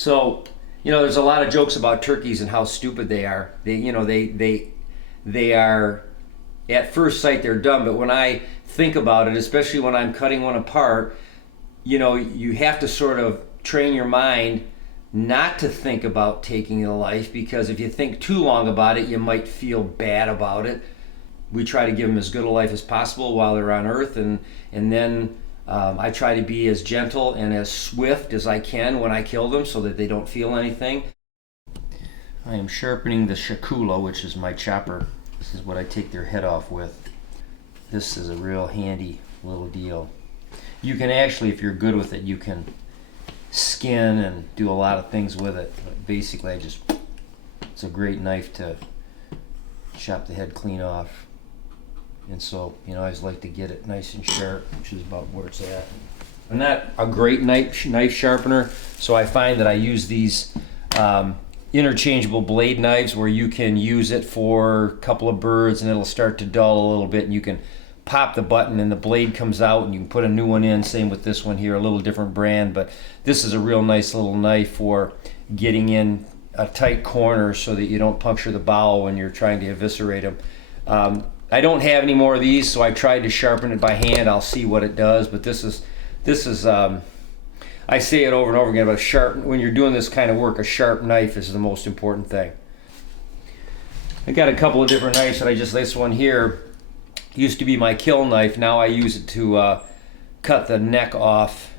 So, there's a lot of jokes about turkeys and how stupid they are. They are, at first sight, they're dumb, but when I think about it, especially when I'm cutting one apart, you have to sort of train your mind not to think about taking a life, because if you think too long about it, you might feel bad about it. We try to give them as good a life as possible while they're on Earth, and then I try to be as gentle and as swift as I can when I kill them so that they don't feel anything. I am sharpening the shakula, which is my chopper. This is what I take their head off with. This is a real handy little deal. You can actually, if you're good with it, you can skin and do a lot of things with it. But basically, it's a great knife to chop the head clean off. And so, I always like to get it nice and sharp, which is about where it's at. I'm not a great knife sharpener, so I find that I use these interchangeable blade knives where you can use it for a couple of birds and it'll start to dull a little bit, and you can pop the button and the blade comes out and you can put a new one in. Same with this one here, a little different brand, but this is a real nice little knife for getting in a tight corner so that you don't puncture the bowel when you're trying to eviscerate them. I don't have any more of these, so I tried to sharpen it by hand. I'll see what it does, but this is I say it over and over again, but when you're doing this kind of work, a sharp knife is the most important thing. I got a couple of different knives, and this one here used to be my kill knife. Now I use it to cut the neck off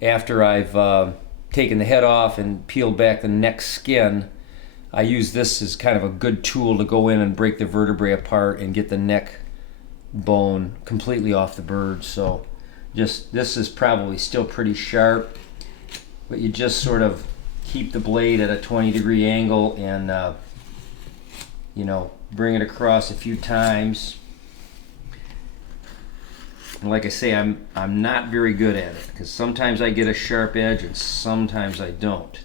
after I've taken the head off and peeled back the neck skin. I use this as kind of a good tool to go in and break the vertebrae apart and get the neck bone completely off the bird. So this is probably still pretty sharp, but you just sort of keep the blade at a 20-degree angle and bring it across a few times. And like I say, I'm not very good at it, because sometimes I get a sharp edge and sometimes I don't.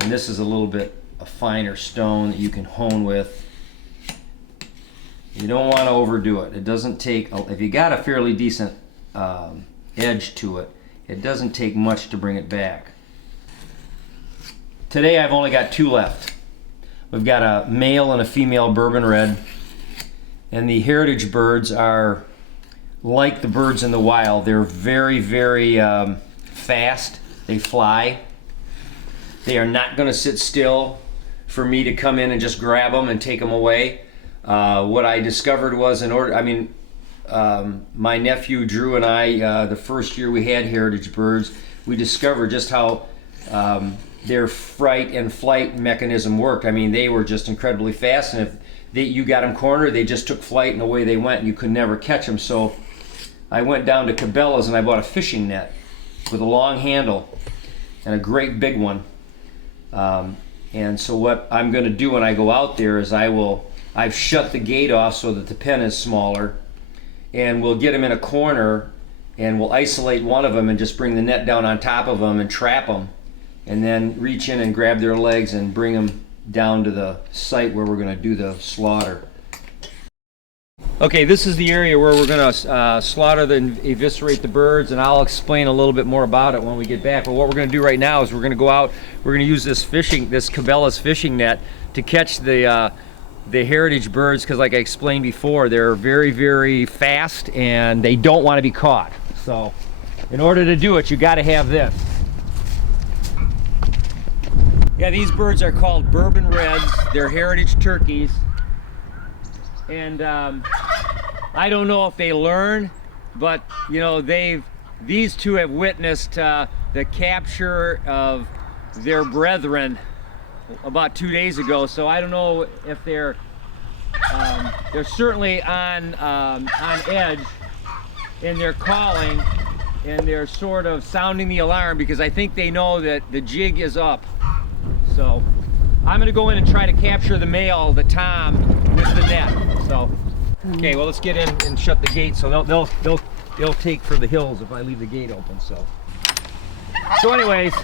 And this is a little bit a finer stone that you can hone with. You don't want to overdo it. It doesn't take, if you got a fairly decent edge to it, it doesn't take much to bring it back. Today I've only got two left. We've got a male and a female bourbon red, and the heritage birds are like the birds in the wild. They're very, very fast. They fly. They are not going to sit still for me to come in and just grab them and take them away. What I discovered was, my nephew Drew and I, the first year we had heritage birds, we discovered just how their fright and flight mechanism worked. They were just incredibly fast, and if you got them cornered, they just took flight and away they went, and you could never catch them. So I went down to Cabela's and I bought a fishing net with a long handle and a great big one. And so what I'm going to do when I go out there is I've shut the gate off so that the pen is smaller, and we'll get them in a corner and we'll isolate one of them and just bring the net down on top of them and trap them, and then reach in and grab their legs and bring them down to the site where we're going to do the slaughter. Okay, this is the area where we're going to slaughter and eviscerate the birds, and I'll explain a little bit more about it when we get back. But what we're going to do right now is we're going to go out, we're going to use this Cabela's fishing net to catch the heritage birds, because like I explained before, they're very, very fast and they don't want to be caught. So in order to do it, you got to have this. Yeah, these birds are called bourbon reds. They're heritage turkeys. And I don't know if they learn, but these two have witnessed the capture of their brethren about 2 days ago. So I don't know if they're certainly on edge in their calling, and they're sort of sounding the alarm, because I think they know that the jig is up. So I'm going to go in and try to capture the male, the tom, with the net. So, okay, well, let's get in and shut the gate, so they'll take for the hills if I leave the gate open. So anyways,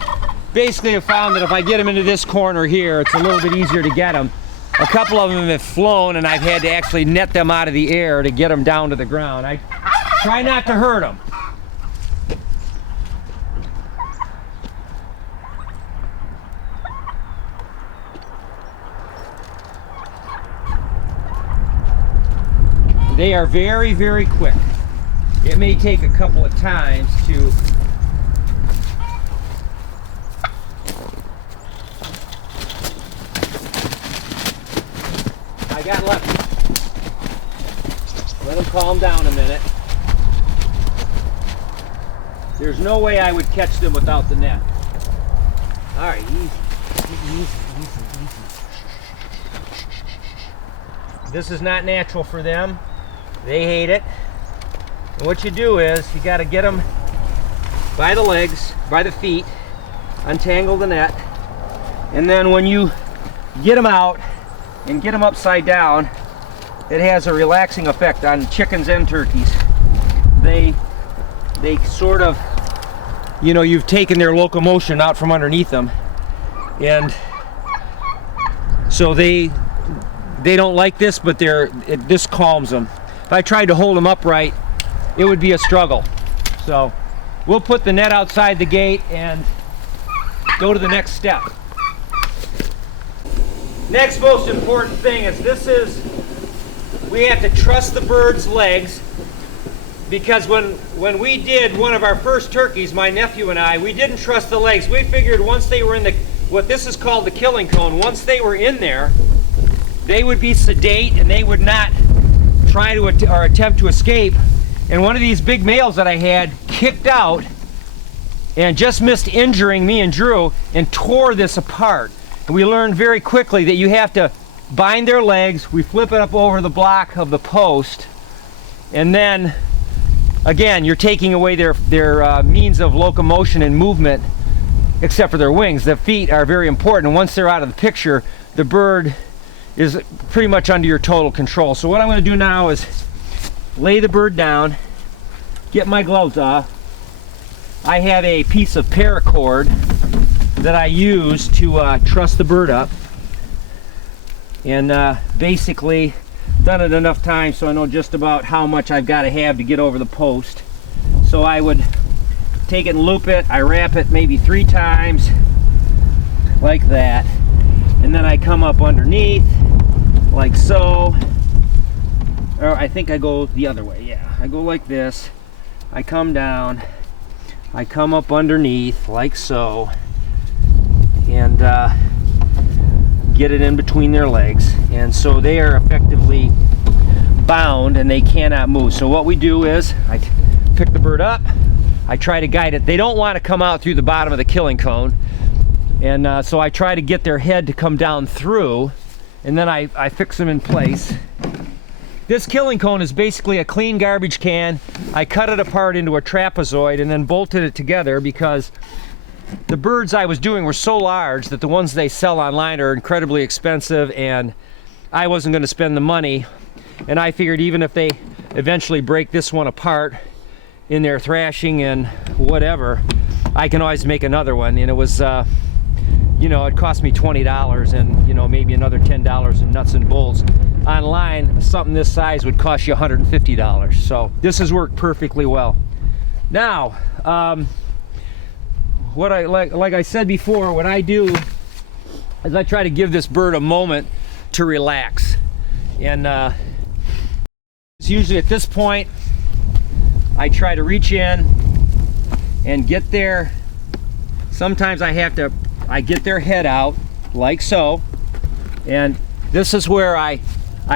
basically I found that if I get them into this corner here, it's a little bit easier to get them. A couple of them have flown, and I've had to actually net them out of the air to get them down to the ground. I try not to hurt them. They are very, very quick. It may take a couple of times to I got lucky. Let them calm down a minute. There's no way I would catch them without the net. All right, easy. This is not natural for them. They hate it. And what you do is you got to get them by the legs, by the feet, untangle the net, and then when you get them out and get them upside down, it has a relaxing effect on chickens and turkeys. They sort of, you know, you've taken their locomotion out from underneath them, and so they don't like this, but this calms them. If I tried to hold them upright, it would be a struggle. So we'll put the net outside the gate and go to the next step. Next most important thing is we have to truss the bird's legs, because when we did one of our first turkeys, my nephew and I, we didn't truss the legs. We figured once they were in what this is called the killing cone, once they were in there, they would be sedate and they would not try to or attempt to escape. And one of these big males that I had kicked out and just missed injuring me and Drew and tore this apart. And we learned very quickly that you have to bind their legs, we flip it up over the block of the post, and then again you're taking away their means of locomotion and movement, except for their wings. The feet are very important, and once they're out of the picture, the bird is pretty much under your total control. So what I'm going to do now is lay the bird down, get my gloves off. I have a piece of paracord that I use to truss the bird up, and basically done it enough times so I know just about how much I've got to have to get over the post. So I would take it and loop it. I wrap it maybe 3 times like that, and then I come up underneath like so, or I think I go the other way. Yeah, I go like this, I come down, I come up underneath like so, and get it in between their legs, and so they are effectively bound and they cannot move. So what we do is I pick the bird up, I try to guide it. They don't want to come out through the bottom of the killing cone, and so I try to get their head to come down through, and then I fix them in place. This killing cone is basically a clean garbage can. I cut it apart into a trapezoid and then bolted it together because the birds I was doing were so large that the ones they sell online are incredibly expensive, and I wasn't going to spend the money. And I figured even if they eventually break this one apart in their thrashing and whatever, I can always make another one. And it was, you know, it cost me $20 and, you know, maybe another $10 in nuts and bolts. Online, something this size would cost you $150. So this has worked perfectly well. Now, what like I said before, what I do is I try to give this bird a moment to relax, and it's usually at this point I try to reach in and get their, sometimes I get their head out like so, and this is where I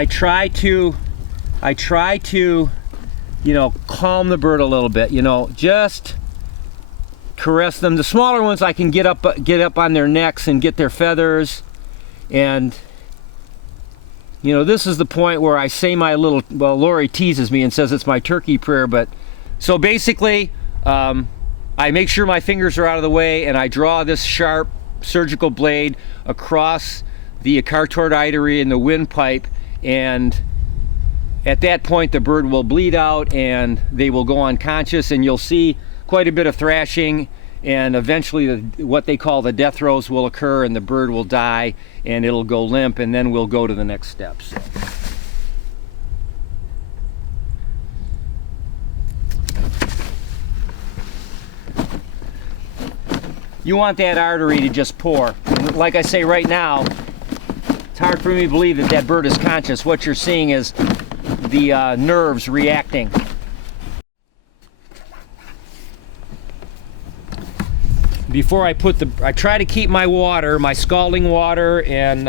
try to you know, calm the bird a little bit, you know, just caress them. The smaller ones I can get up on their necks and get their feathers, and you know, this is the point where I say my little, well, Lori teases me and says it's my turkey prayer, but so basically I make sure my fingers are out of the way, and I draw this sharp surgical blade across the carotid artery and the windpipe, and at that point the bird will bleed out and they will go unconscious, and you'll see quite a bit of thrashing, and eventually what they call the death throes will occur, and the bird will die and it'll go limp, and then we'll go to the next steps. You want that artery to just pour. And like I say right now, it's hard for me to believe that that bird is conscious. What you're seeing is the nerves reacting. Before I put I try to keep my water, my scalding water, and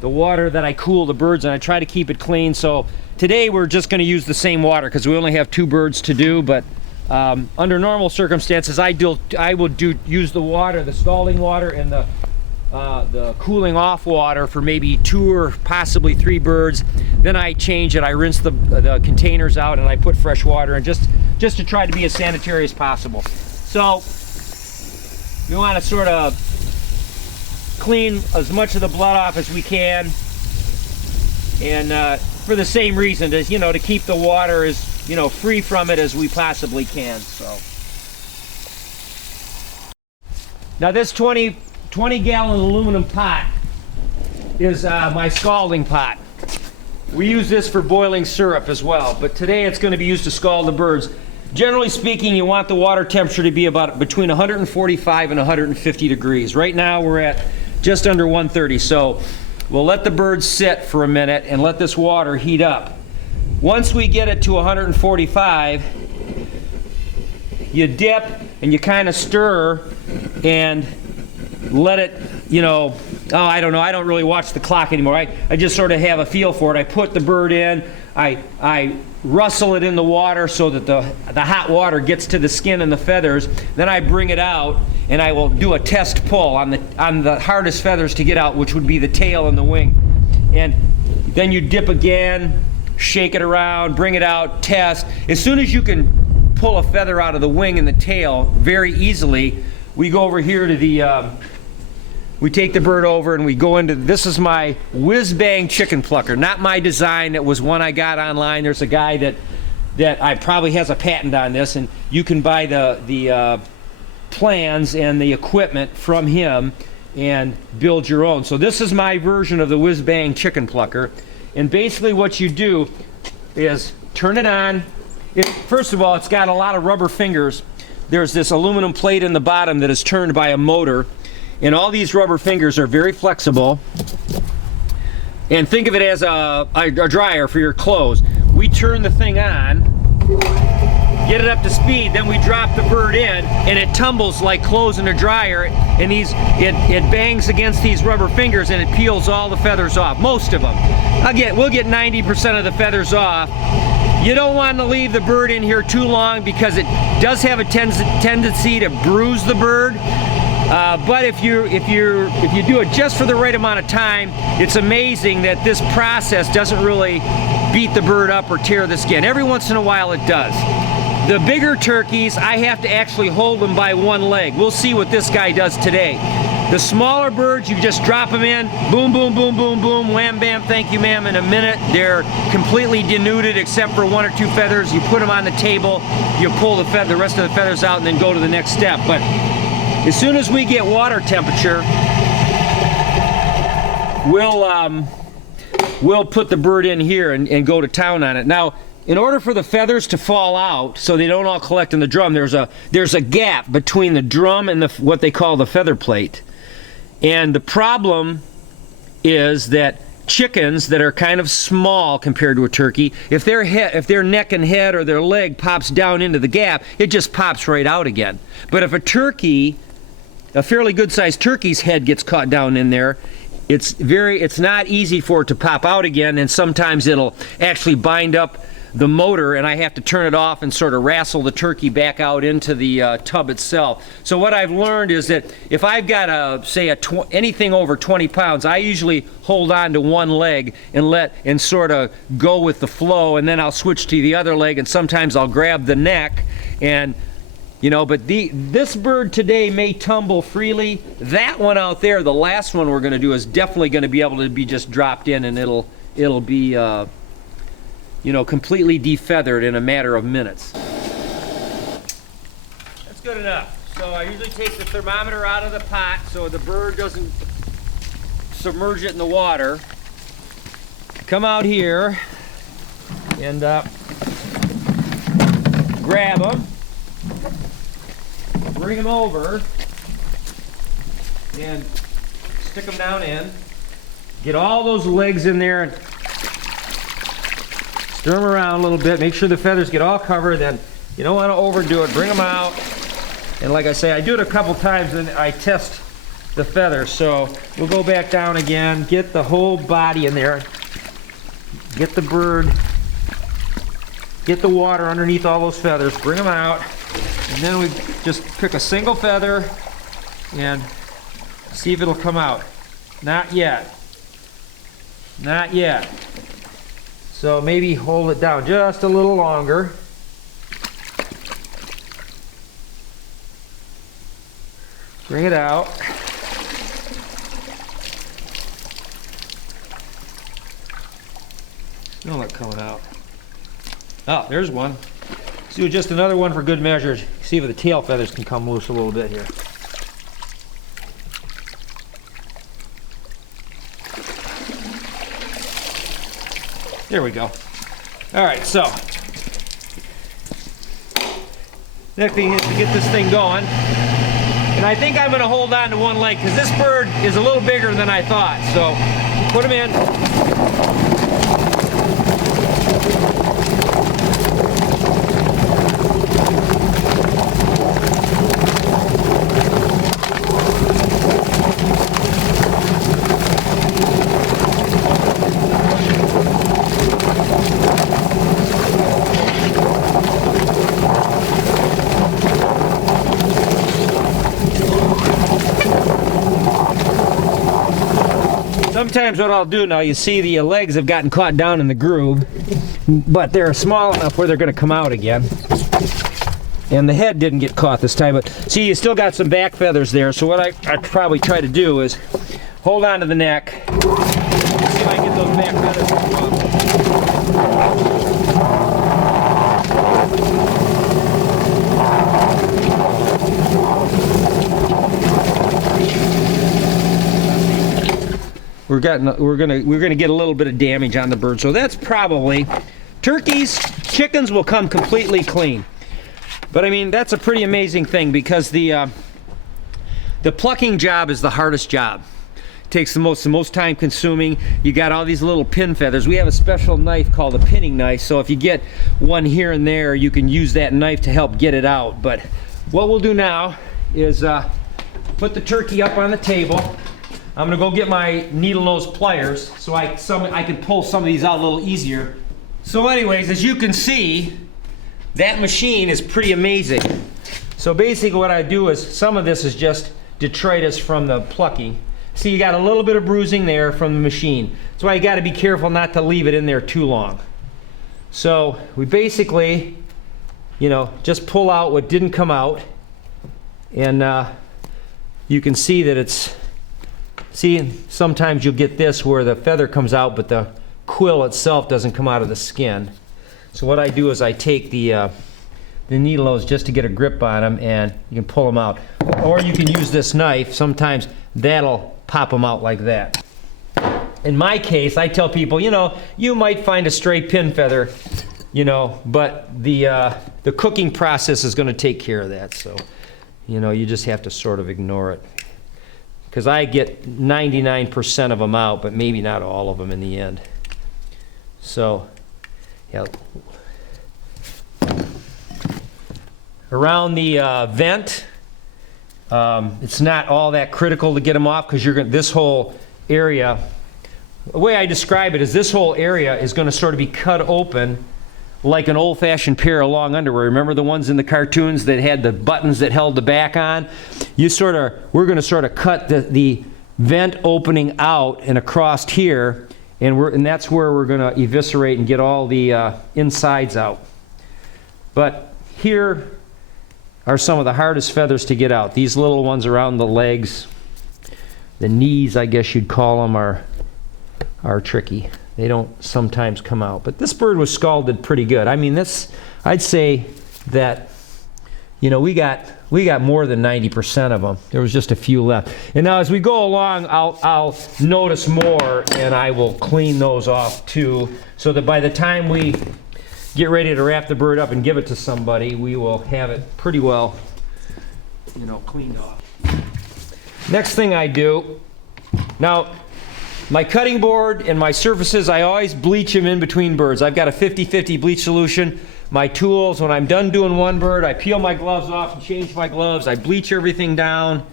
the water that I cool the birds in, I try to keep it clean. So today we're just going to use the same water because we only have 2 birds to do, but under normal circumstances I will use the water, the scalding water and the cooling off water for maybe 2 or possibly 3 birds. Then I change it, I rinse the containers out, and I put fresh water in just to try to be as sanitary as possible. So we want to sort of clean as much of the blood off as we can, and for the same reason, to keep the water as free from it as we possibly can. So now this 20-gallon aluminum pot is my scalding pot. We use this for boiling syrup as well, but today it's going to be used to scald the birds. Generally speaking, you want the water temperature to be about between 145 and 150 degrees. Right now we're at just under 130, so we'll let the birds sit for a minute and let this water heat up. Once we get it to 145, you dip and you kind of stir and let it, I don't know, I don't really watch the clock anymore. I just sort of have a feel for it. I put the bird in, I rustle it in the water so that the hot water gets to the skin and the feathers. Then I bring it out and I will do a test pull on the hardest feathers to get out, which would be the tail and the wing. And then you dip again, shake it around, bring it out, test. As soon as you can pull a feather out of the wing and the tail very easily, we go over here to we take the bird over and we go into, this is my whiz-bang chicken plucker. Not my design, it was one I got online. There's a guy that I probably has a patent on this, and you can buy the plans and the equipment from him and build your own. So this is my version of the whiz-bang chicken plucker. And basically what you do is turn it on. First of all, it's got a lot of rubber fingers. There's this aluminum plate in the bottom that is turned by a motor. And all these rubber fingers are very flexible. And think of it as a dryer for your clothes. We turn the thing on, get it up to speed, then we drop the bird in, and it tumbles like clothes in a dryer, and it bangs against these rubber fingers and it peels all the feathers off, most of them. We'll get 90% of the feathers off. You don't want to leave the bird in here too long because it does have a tendency to bruise the bird. But if you do it just for the right amount of time, it's amazing that this process doesn't really beat the bird up or tear the skin. Every once in a while it does. The bigger turkeys, I have to actually hold them by one leg. We'll see what this guy does today. The smaller birds, you just drop them in, boom, boom, boom, boom, boom, wham, bam, thank you, ma'am. In a minute, they're completely denuded except for 1 or 2 feathers. You put them on the table, you pull the rest of the feathers out, and then go to the next step. But as soon as we get water temperature, we'll put the bird in here and go to town on it. Now, in order for the feathers to fall out so they don't all collect in the drum, there's a gap between the drum and what they call the feather plate. And the problem is that chickens that are kind of small compared to a turkey, if their neck and head or their leg pops down into the gap, it just pops right out again. But if a fairly good-sized turkey's head gets caught down in there, it's not easy for it to pop out again, and sometimes it'll actually bind up the motor, and I have to turn it off and sort of wrestle the turkey back out into the tub itself. So what I've learned is that if I've got anything over 20 pounds, I usually hold on to one leg and sort of go with the flow, and then I'll switch to the other leg, and sometimes I'll grab the neck, and but this bird today may tumble freely. That one out there, the last one we're going to do, is definitely going to be able to be just dropped in, and it'll be completely defeathered in a matter of minutes. That's good enough. So I usually take the thermometer out of the pot so the bird doesn't submerge it in the water. Come out here and grab them. Bring them over and stick them down in. Get all those legs in there and Stir them around a little bit. Make sure the feathers get all covered. Then you don't want to overdo it. Bring them out. And like I say, I do it a couple times and I test the feathers. So we'll go back down again, get the whole body in there, get the bird, get the water underneath all those feathers, bring them out, and then we just pick a single feather and see if it'll come out. Not yet. Not yet. So maybe hold it down just a little longer. Bring it out. Still not coming out. Oh, there's one. Let's do just another one for good measure. See if the tail feathers can come loose a little bit here. There we go. All right, so next thing is to get this thing going. And I think I'm going to hold on to one leg because this bird is a little bigger than I thought. So put him in. Sometimes what I'll do now, you see the legs have gotten caught down in the groove, but they're small enough where they're going to come out again. And the head didn't get caught this time, but see, you still got some back feathers there. So what I probably try to do is hold on to the neck, see if I can get those back feathers to come off. We're gonna get a little bit of damage on the bird, so that's probably turkeys. Chickens will come completely clean, but I mean that's a pretty amazing thing because the plucking job is the hardest job. It takes the most time consuming. You got all these little pin feathers. We have a special knife called a pinning knife, so if you get one here and there, you can use that knife to help get it out. But what we'll do now is put the turkey up on the table. I'm gonna go get my needle nose pliers so I can pull some of these out a little easier. So anyways, as you can see, that machine is pretty amazing. So basically what I do is, some of this is just detritus from the plucking. See, you got a little bit of bruising there from the machine. That's why you gotta be careful not to leave it in there too long. So we basically, just pull out what didn't come out, and you can see that it's, sometimes you'll get this where the feather comes out, but the quill itself doesn't come out of the skin. So what I do is I take the needle nose just to get a grip on them, and you can pull them out. Or you can use this knife. Sometimes that'll pop them out like that. In my case, I tell people, you might find a stray pin feather, but the cooking process is going to take care of that. So, you just have to sort of ignore it. Because I get 99% of them out, but maybe not all of them in the end. So, yeah. Around the vent, it's not all that critical to get them off because this whole area, the way I describe it is this whole area is going to sort of be cut open like an old-fashioned pair of long underwear. Remember the ones in the cartoons that had the buttons that held the back on? We're going to sort of cut the vent opening out and across here, and that's where we're going to eviscerate and get all the insides out. But here are some of the hardest feathers to get out. These little ones around the legs, the knees, I guess you'd call them, are tricky. They don't sometimes come out. But this bird was scalded pretty good. I mean, I'd say that, we got more than 90% of them. There was just a few left. And now as we go along, I'll notice more, and I will clean those off too, so that by the time we get ready to wrap the bird up and give it to somebody, we will have it pretty well, cleaned off. Next thing I do, now, My cutting board and my surfaces, I always bleach them in between birds. I've got a 50-50 bleach solution. My tools, when I'm done doing one bird, I peel my gloves off and change my gloves. I bleach everything down.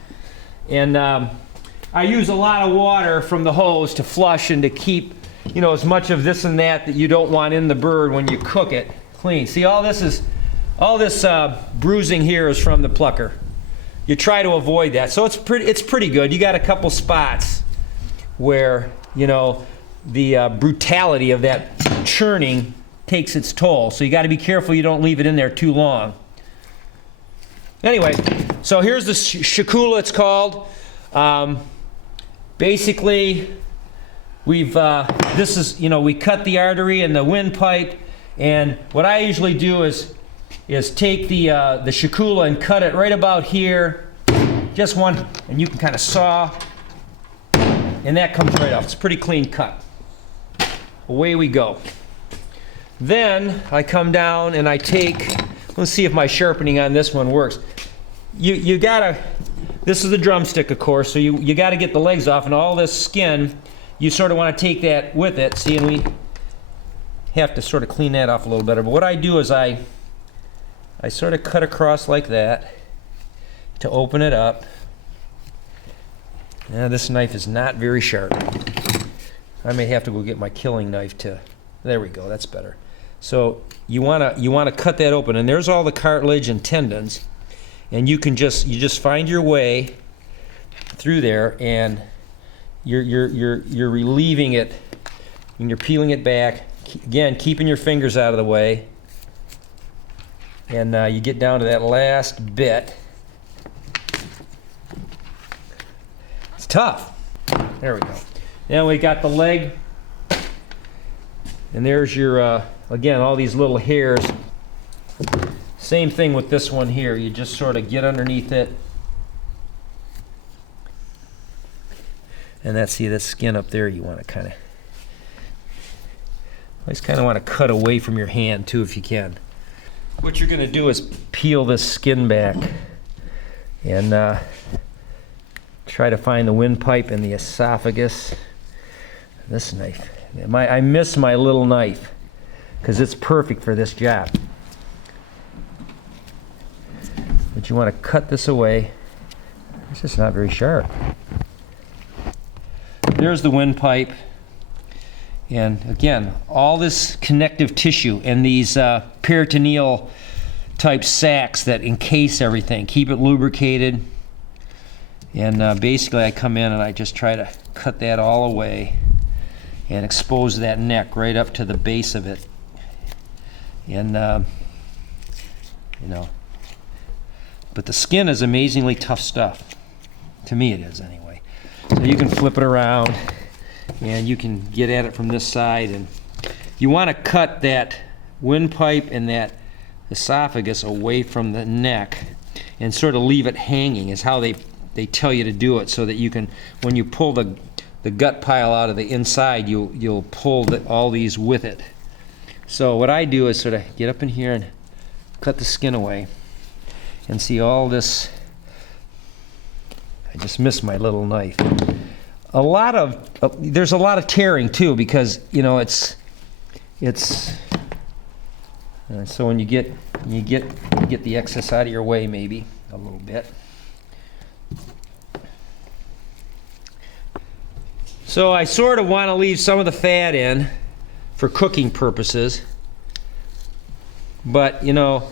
And I use a lot of water from the hose to flush and to keep, you know, as much of this and that you don't want in the bird when you cook it clean. See, all this bruising here is from the plucker. You try to avoid that. So it's pretty good. You got a couple spots where, you know, the brutality of that churning takes its toll. So you got to be careful you don't leave it in there too long. Anyway, so here's the shakula, it's called. Basically, we've this is, you know, we cut the artery and the windpipe, and what I usually do is take the shakula and cut it right about here, just one, and you can kind of saw. And that comes right off. It's a pretty clean cut. Away we go. Then I come down and I take, let's see if my sharpening on this one works. You gotta, this is the drumstick, of course, so you gotta get the legs off, and all this skin, you sort of want to take that with it. See, and we have to sort of clean that off a little better. But what I do is I sort of cut across like that to open it up. Now this knife is not very sharp. I may have to go get my killing knife to, there we go, that's better. So you wanna cut that open, and there's all the cartilage and tendons, and you just find your way through there, and you're relieving it, and you're peeling it back. Again, keeping your fingers out of the way, and you get down to that last bit. Tough. There we go. Now we got the leg, and there's your again, all these little hairs. Same thing with this one here. You just sort of get underneath it, and that's, see, that skin up there, you want to kind of, always kind of want to cut away from your hand too if you can. What you're going to do is peel this skin back and try to find the windpipe and the esophagus. This knife, I miss my little knife because it's perfect for this job. But you want to cut this away. It's just not very sharp. There's the windpipe, and again, all this connective tissue and these peritoneal type sacs that encase everything, keep it lubricated. And basically I come in and I just try to cut that all away and expose that neck right up to the base of it. And you know, but the skin is amazingly tough stuff. To me it is anyway. So you can flip it around and you can get at it from this side, and you want to cut that windpipe and that esophagus away from the neck and sort of leave it hanging, is how they tell you to do it, so that you can, when you pull the gut pile out of the inside, you'll pull all these with it. So what I do is sort of get up in here and cut the skin away, and see all this. I just miss my little knife. There's a lot of tearing too, because you know it's so when you get the excess out of your way, maybe a little bit. So I sort of want to leave some of the fat in for cooking purposes, but you know,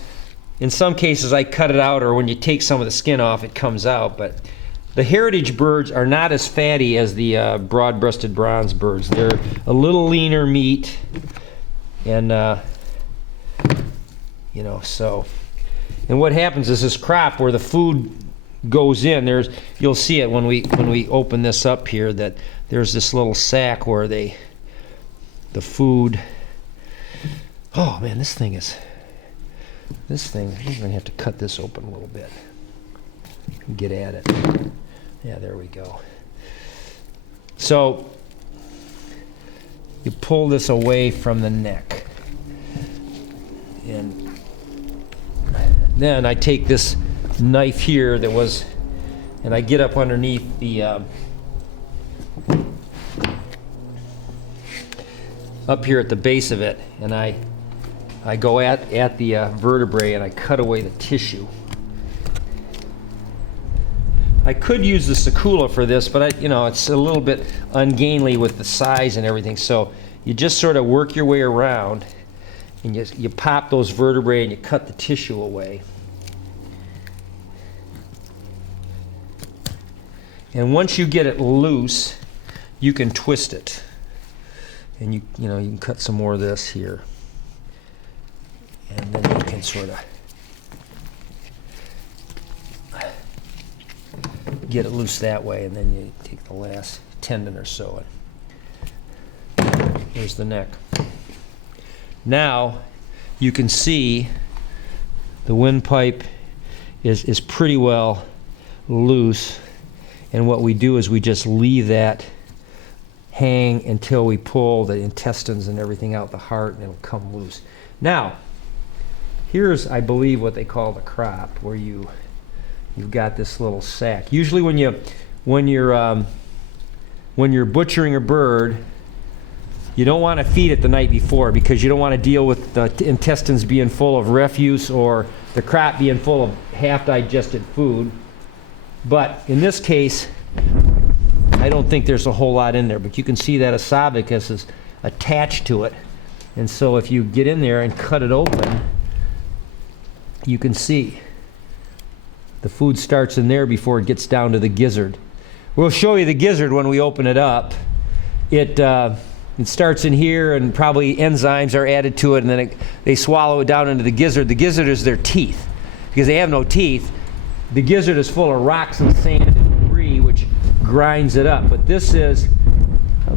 in some cases I cut it out, or when you take some of the skin off it comes out. But the heritage birds are not as fatty as the broad-breasted bronze birds. They're a little leaner meat, and you know, so, and what happens is this crop where the food goes in, you'll see it when we open this up here, that there's this little sack where the food, oh man, this thing, I'm gonna have to cut this open a little bit and get at it. Yeah, there we go. So you pull this away from the neck, and then I take this knife here and I get up underneath the up here at the base of it, and I go at the vertebrae and I cut away the tissue. I could use the secula for this, but it's a little bit ungainly with the size and everything. So you just sort of work your way around, and you pop those vertebrae and you cut the tissue away. And once you get it loose, you can twist it. And you can cut some more of this here. And then you can sort of get it loose that way, and then you take the last tendon or so. There's the neck. Now you can see the windpipe is pretty well loose, and what we do is we just leave that hang until we pull the intestines and everything out, the heart, and it'll come loose. Now here's, I believe, what they call the crop, where you've got this little sack. Usually when you're butchering a bird, you don't want to feed it the night before, because you don't want to deal with the intestines being full of refuse or the crop being full of half-digested food. But in this case, I don't think there's a whole lot in there, but you can see that esophagus is attached to it. And so if you get in there and cut it open, you can see the food starts in there before it gets down to the gizzard. We'll show you the gizzard when we open it up. It starts in here, and probably enzymes are added to it, and then they swallow it down into the gizzard. The gizzard is their teeth. Because they have no teeth, the gizzard is full of rocks and sand and debris, which grinds it up. But this is,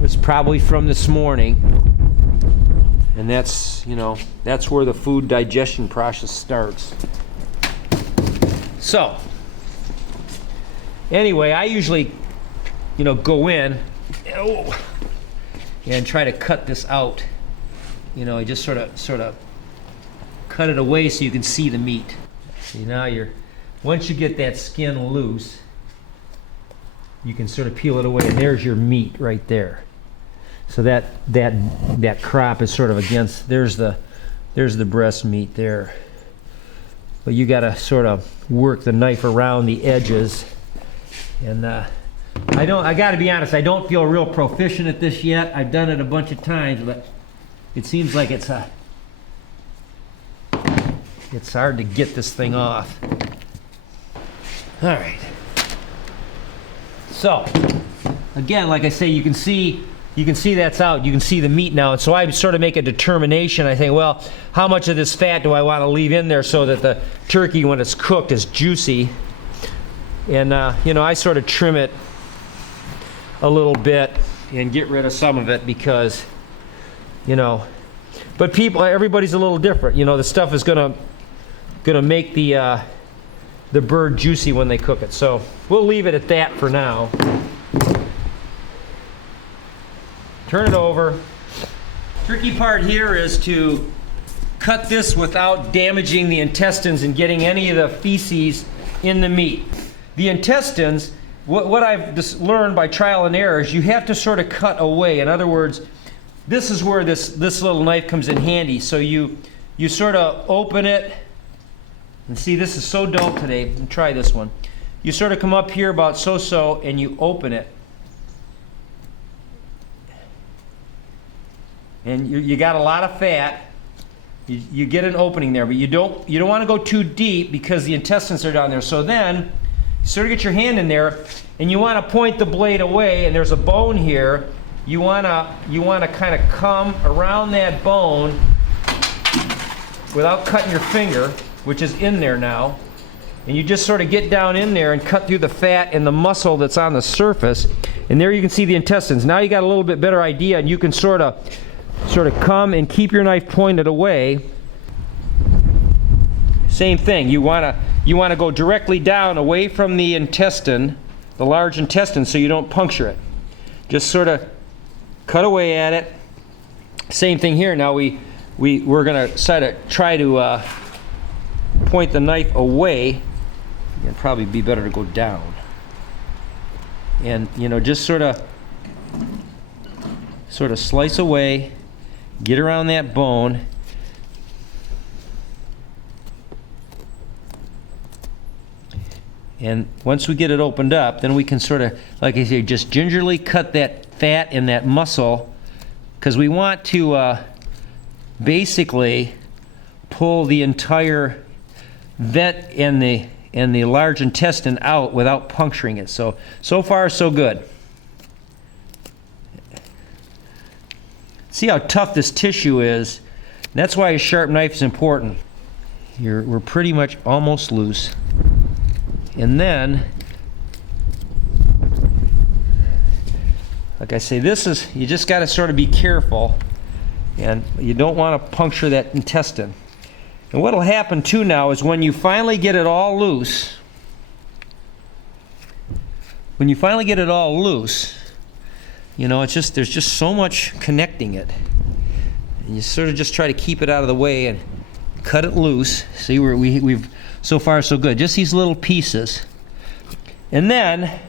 it's probably from this morning, and that's where the food digestion process starts. So anyway, I usually go in and try to cut this out. I just sort of cut it away so you can see the meat. See, now once you get that skin loose, you can sort of peel it away, and there's your meat right there. So that crop is sort of against, there's the breast meat there. But you got to sort of work the knife around the edges. And I got to be honest, I don't feel real proficient at this yet. I've done it a bunch of times, but it seems like it's hard to get this thing off. All right. So again, like I say, you can see that's out. You can see the meat now. And so I sort of make a determination. I think, well, how much of this fat do I want to leave in there so that the turkey, when it's cooked, is juicy? And I sort of trim it a little bit and get rid of some of it, because but everybody's a little different. The stuff is gonna make the bird juicy when they cook it. So we'll leave it at that for now. Turn it over. Tricky part here is to cut this without damaging the intestines and getting any of the feces in the meat. The intestines, what I've just learned by trial and error, is you have to sort of cut away. In other words, this is where this little knife comes in handy. So you sort of open it, and see, this is so dull today. Try this one. You sort of come up here about so, and you open it. And you got a lot of fat. You get an opening there, but you don't want to go too deep, because the intestines are down there. So then you sort of get your hand in there, and you want to point the blade away, and there's a bone here. You want to kind of come around that bone without cutting your finger, which is in there now. And you just sort of get down in there and cut through the fat and the muscle that's on the surface. And there you can see the intestines. Now you got a little bit better idea, and you can sort of come and keep your knife pointed away. Same thing. You want to go directly down away from the intestine, the large intestine, so you don't puncture it. Just sort of cut away at it. Same thing here. Now we're going to try to point the knife away. It'd probably be better to go down. And just sort of slice away. get around that bone. And once we get it opened up, then we can sort of, like I say, just gingerly cut that fat and that muscle, because we want to basically pull the entire vent and the large intestine out without puncturing it. So far so good. See how tough this tissue is. That's why a sharp knife is important. We're pretty much almost loose. And then, like I say, you just got to sort of be careful, and you don't want to puncture that intestine. And what'll happen too now is when you finally get it all loose, you know, there's just so much connecting it. And you sort of just try to keep it out of the way and cut it loose. See, we've so far so good. Just these little pieces. And then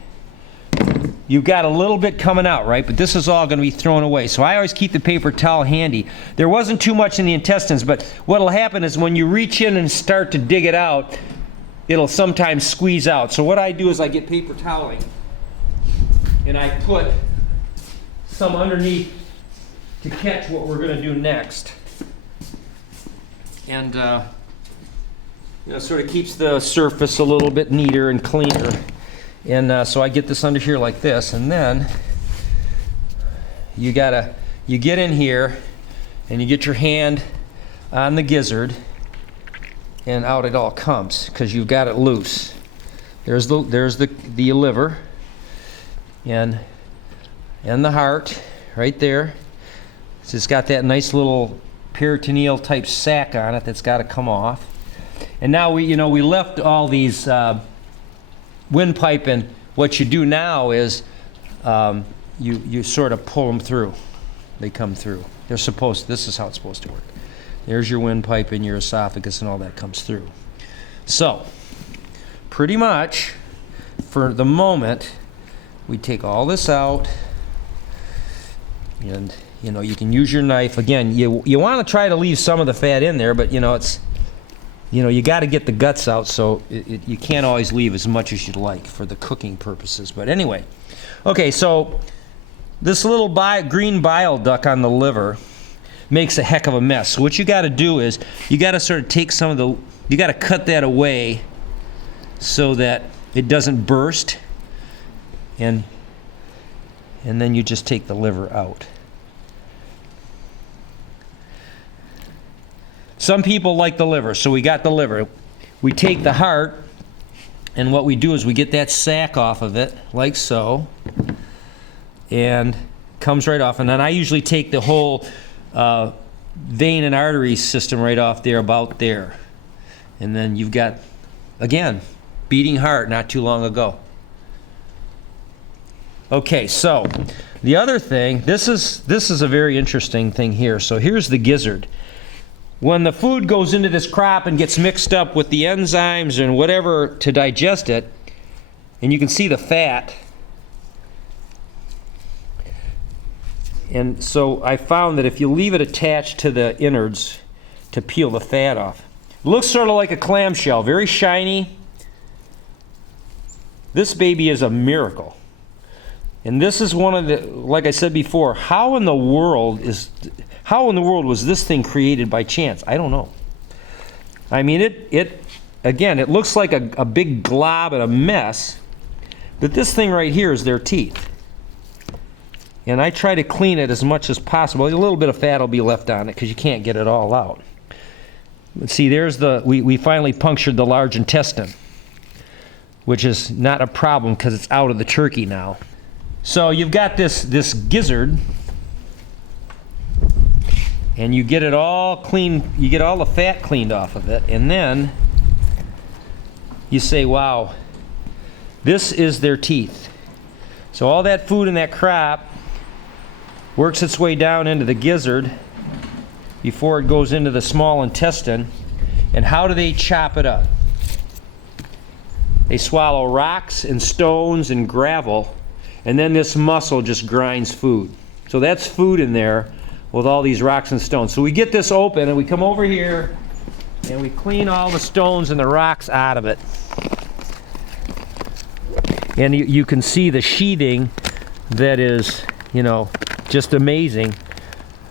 you've got a little bit coming out, right? But this is all going to be thrown away. So I always keep the paper towel handy. There wasn't too much in the intestines, but what'll happen is when you reach in and start to dig it out, it'll sometimes squeeze out. So what I do is I get paper toweling and I put some underneath to catch what we're going to do next. And you know, sort of keeps the surface a little bit neater and cleaner. And so I get this under here like this, and then you get in here and you get your hand on the gizzard, and out it all comes because you've got it loose. There's the liver and the heart right there. So it's got that nice little peritoneal type sac on it that's got to come off. And now we left all these windpipe, and what you do now is you sort of pull them through. They come through. This is how it's supposed to work. There's your windpipe and your esophagus and all that comes through. So, pretty much, for the moment, we take all this out, and you know, you can use your knife. Again, you want to try to leave some of the fat in there, but you know, you got to get the guts out, so you can't always leave as much as you'd like for the cooking purposes. But anyway, okay, so this little green bile duct on the liver makes a heck of a mess. So what you got to do is you got to sort of take you got to cut that away so that it doesn't burst, and then you just take the liver out. Some people like the liver, so we got the liver. We take the heart, and what we do is we get that sac off of it, like so, and comes right off. And then I usually take the whole vein and artery system right off there, about there. And then you've got, again, beating heart not too long ago. Okay, so the other thing, this is a very interesting thing here. So here's the gizzard. When the food goes into this crop and gets mixed up with the enzymes and whatever to digest it, and you can see the fat. And so I found that if you leave it attached to the innards to peel the fat off, it looks sort of like a clamshell, very shiny. This baby is a miracle. And this is one of the, like I said before, how in the world was this thing created by chance? I don't know. I mean, it looks like a big glob and a mess, but this thing right here is their teeth. And I try to clean it as much as possible. A little bit of fat will be left on it because you can't get it all out. Let's see, we finally punctured the large intestine, which is not a problem because it's out of the turkey now. So you've got this gizzard, and you get it all clean, you get all the fat cleaned off of it, and then you say, wow, this is their teeth. So all that food in that crop works its way down into the gizzard before it goes into the small intestine. And how do they chop it up? They swallow rocks and stones and gravel, and then this muscle just grinds food. So that's food in there with all these rocks and stones. So we get this open and we come over here and we clean all the stones and the rocks out of it. And you can see the sheathing that is, you know, just amazing.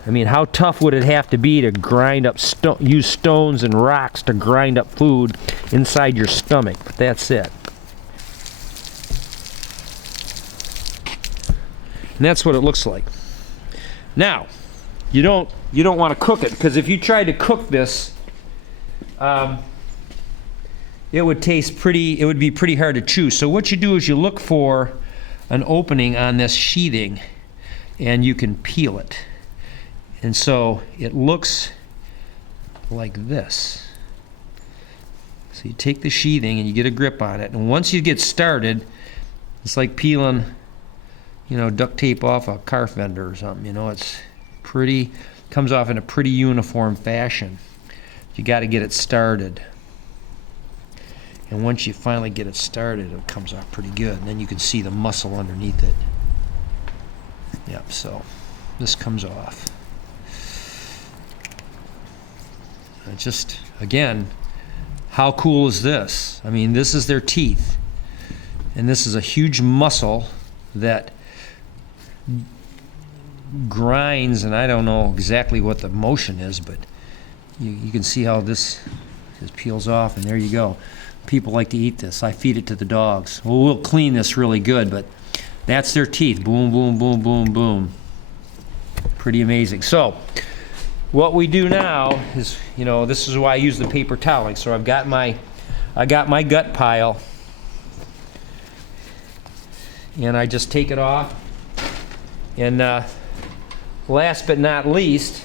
I mean, how tough would it have to be to grind up, use stones and rocks to grind up food inside your stomach? But that's it. And that's what it looks like. Now, you don't want to cook it, because if you tried to cook this, it would be pretty hard to chew. So what you do is you look for an opening on this sheathing and you can peel it. And so it looks like this. So you take the sheathing and you get a grip on it, and once you get started, it's like peeling, you know, duct tape off a car fender or something. You know, it's pretty, comes off in a pretty uniform fashion. You got to get it started. And once you finally get it started, it comes off pretty good. And then you can see the muscle underneath it. Yep, so this comes off. Just, again, how cool is this? I mean, this is their teeth. And this is a huge muscle that grinds, and I don't know exactly what the motion is, but you can see how this just peels off, and there you go. People like to eat this. I feed it to the dogs. Well, we'll clean this really good, but that's their teeth. Boom, boom, boom, boom, boom. Pretty amazing. So what we do now is, you know, this is why I use the paper toweling. So I got my gut pile, and I just take it off. And last but not least,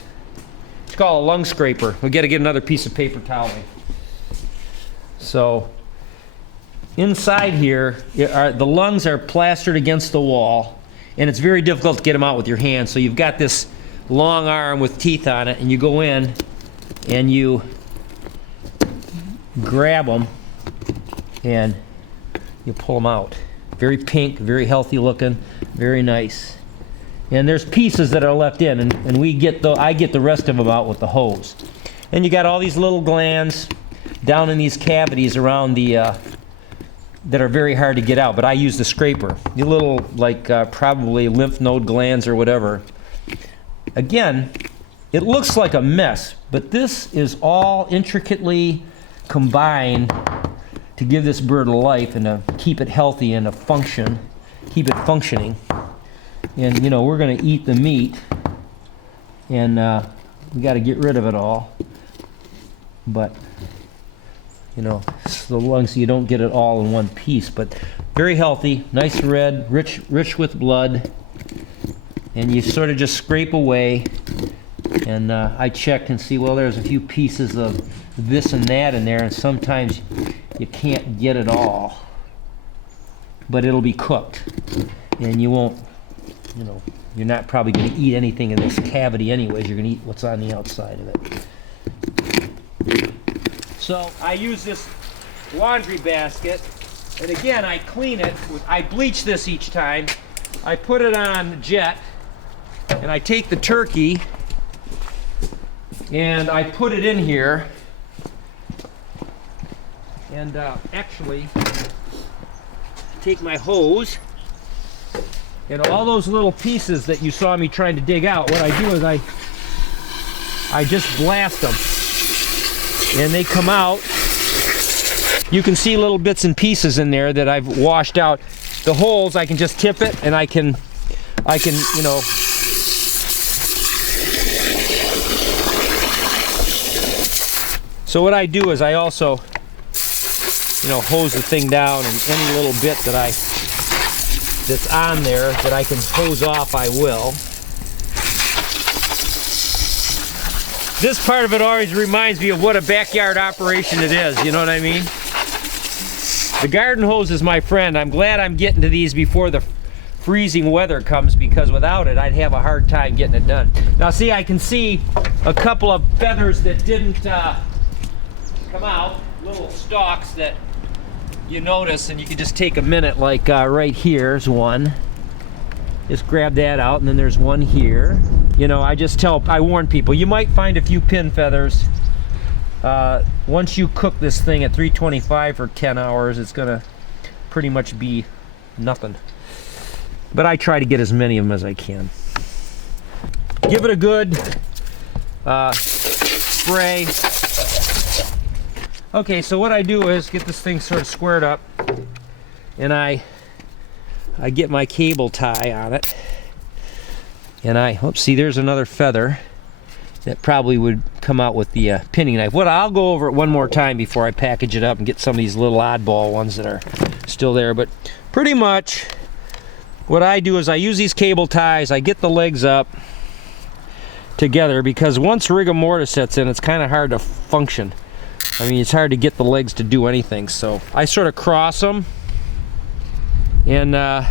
it's called a lung scraper. We got to get another piece of paper toweling. So inside here, the lungs are plastered against the wall, and it's very difficult to get them out with your hands. So you've got this long arm with teeth on it, and you go in and you grab them and you pull them out. Very pink, very healthy looking, very nice. And there's pieces that are left in, and I get the rest of them out with the hose. And you got all these little glands down in these cavities around the that are very hard to get out, but I use the scraper. The little, like, probably lymph node glands or whatever. Again, it looks like a mess, but this is all intricately combined to give this bird a life and to keep it healthy and keep it functioning. And, you know, we're going to eat the meat, and we got to get rid of it all. But, you know, the lungs, so you don't get it all in one piece. But very healthy, nice red, rich with blood. And you sort of just scrape away. And I checked and see, well, there's a few pieces of this and that in there, and sometimes you can't get it all. But it'll be cooked. And you won't, you know, you're not probably going to eat anything in this cavity anyways. You're going to eat what's on the outside of it. So I use this laundry basket, and again, I clean it. I bleach this each time. I put it on jet, and I take the turkey and I put it in here, and actually take my hose, and all those little pieces that you saw me trying to dig out, what I do is I just blast them, and they come out. You can see little bits and pieces in there that I've washed out. The holes, I can just tip it, and I can, you know, so what I do is I also, you know, hose the thing down, and any little bit that's on there that I can hose off, I will. This part of it always reminds me of what a backyard operation it is, you know what I mean? The garden hose is my friend. I'm glad I'm getting to these before the freezing weather comes, because without it, I'd have a hard time getting it done. Now see, I can see a couple of feathers that didn't come out, little stalks that you notice, and you can just take a minute, like right here's one. Just grab that out, and then there's one here. You know, I warn people, you might find a few pin feathers. Once you cook this thing at 325 for 10 hours, it's gonna pretty much be nothing. But I try to get as many of them as I can. Give it a good spray. Okay, so what I do is get this thing sort of squared up, and I get my cable tie on it, and oops, see, there's another feather that probably would come out with the pinning knife. I'll go over it one more time before I package it up and get some of these little oddball ones that are still there. But pretty much what I do is I use these cable ties, I get the legs up together, because once rigor mortis sets in, it's kind of hard to function. I mean, it's hard to get the legs to do anything. So I sort of cross them, and I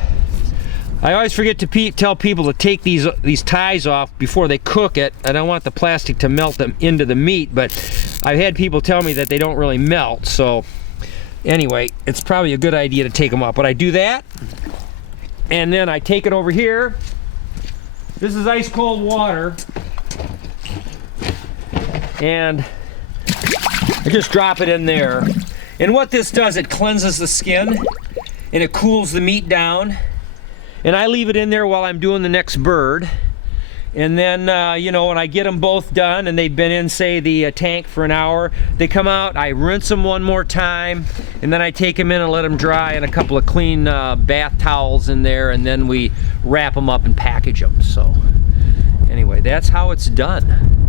always forget to tell people to take these ties off before they cook it. I don't want the plastic to melt them into the meat, but I've had people tell me that they don't really melt. So anyway, it's probably a good idea to take them off. But I do that, and then I take it over here. This is ice cold water, and I just drop it in there. And what this does, it cleanses the skin and it cools the meat down. And I leave it in there while I'm doing the next bird. And then, you know, when I get them both done and they've been in, say, the tank for an hour, they come out, I rinse them one more time, and then I take them in and let them dry in a couple of clean bath towels in there, and then we wrap them up and package them. So anyway, that's how it's done.